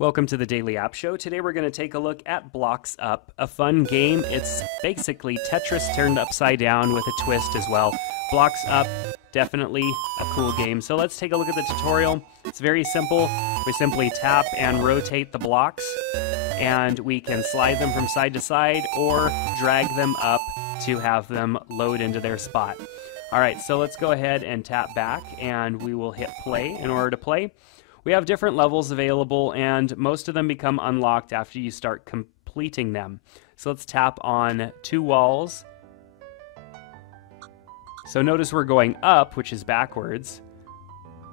Welcome to the Daily App Show. Today we're going to take a look at Blocks Up, a fun game. It's basically Tetris turned upside down with a twist as well. Blocks Up, definitely a cool game. So let's take a look at the tutorial. It's very simple. We simply tap and rotate the blocks, and we can slide them from side to side or drag them up to have them load into their spot. All right, so let's go ahead and tap back, and we will hit play in order to play. We have different levels available, and most of them become unlocked after you start completing them. So let's tap on two walls. So notice we're going up, which is backwards.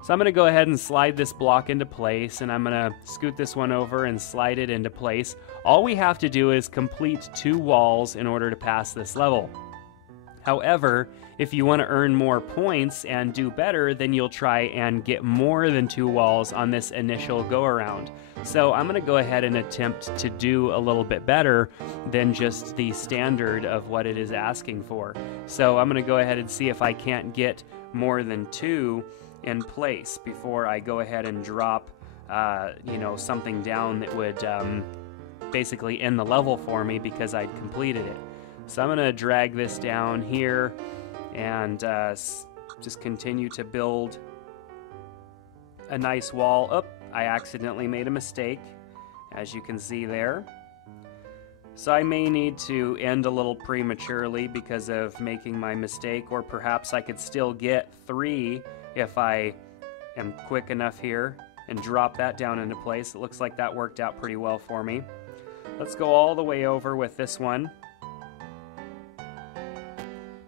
So I'm going to go ahead and slide this block into place, and I'm going to scoot this one over and slide it into place. All we have to do is complete two walls in order to pass this level. However, if you want to earn more points and do better, then you'll try and get more than two walls on this initial go-around. So I'm going to go ahead and attempt to do a little bit better than just the standard of what it is asking for. So I'm going to go ahead and see if I can't get more than two in place before I go ahead and drop something down that would basically end the level for me because I'd completed it. So I'm going to drag this down here and just continue to build a nice wall. Oh, I accidentally made a mistake, as you can see there. So I may need to end a little prematurely because of making my mistake, or perhaps I could still get three if I am quick enough here and drop that down into place. It looks like that worked out pretty well for me. Let's go all the way over with this one.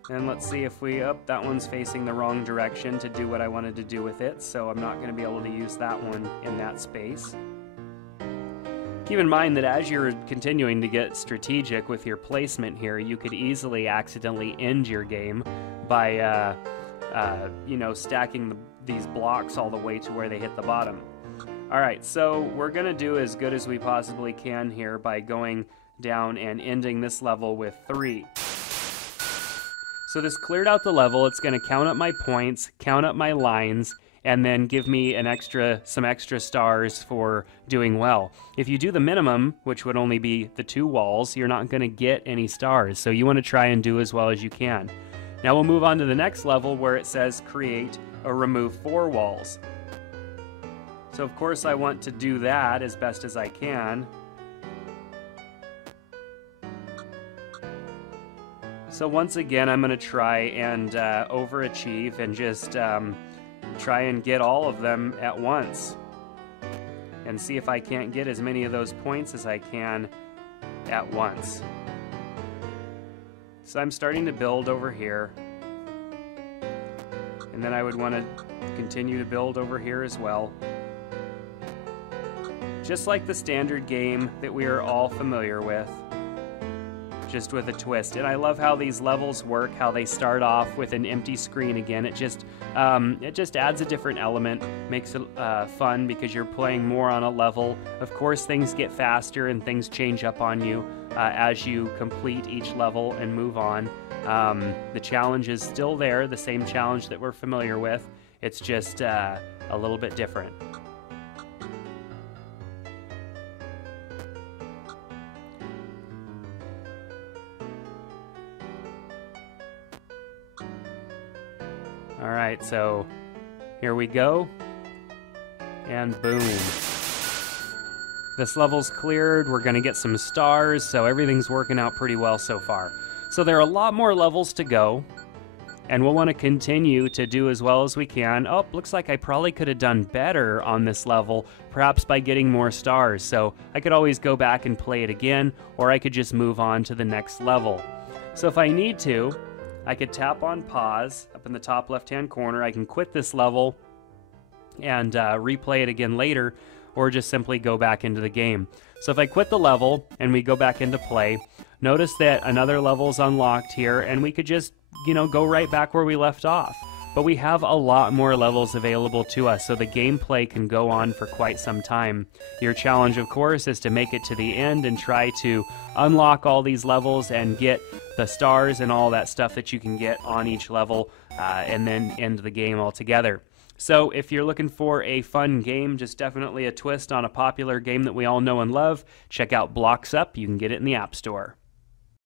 And let's see if that one's facing the wrong direction to do what I wanted to do with it, so I'm not going to be able to use that one in that space. Keep in mind that as you're continuing to get strategic with your placement here, you could easily accidentally end your game by, stacking these blocks all the way to where they hit the bottom. Alright, so we're going to do as good as we possibly can here by going down and ending this level with 3. So this cleared out the level. It's going to count up my points, count up my lines, and then give me some extra stars for doing well. If you do the minimum, which would only be the 2 walls, you're not going to get any stars. So you want to try and do as well as you can. Now we'll move on to the next level where it says create or remove 4 walls. So of course I want to do that as best as I can. So once again, I'm going to try and overachieve and just try and get all of them at once and see if I can't get as many of those points as I can at once. So I'm starting to build over here, and then I would want to continue to build over here as well. Just like the standard game that we are all familiar with, just with a twist. And I love how these levels work, how they start off with an empty screen again. It just adds a different element, makes it fun because you're playing more on a level. Of course, things get faster and things change up on you as you complete each level and move on. The challenge is still there, the same challenge that we're familiar with. It's just a little bit different. Alright, so here we go, and boom. This level's cleared, we're going to get some stars, so everything's working out pretty well so far. So there are a lot more levels to go, and we'll want to continue to do as well as we can. Oh, looks like I probably could have done better on this level, perhaps by getting more stars, so I could always go back and play it again, or I could just move on to the next level. So if I need to, I could tap on pause up in the top left-hand corner. I can quit this level and replay it again later, or just simply go back into the game. So if I quit the level and we go back into play, notice that another level is unlocked here, and we could just, go right back where we left off. But we have a lot more levels available to us, so the gameplay can go on for quite some time. Your challenge, of course, is to make it to the end and try to unlock all these levels and get the stars and all that stuff that you can get on each level, and then end the game altogether. So if you're looking for a fun game, just definitely a twist on a popular game that we all know and love, check out Blocks Up. You can get it in the App Store.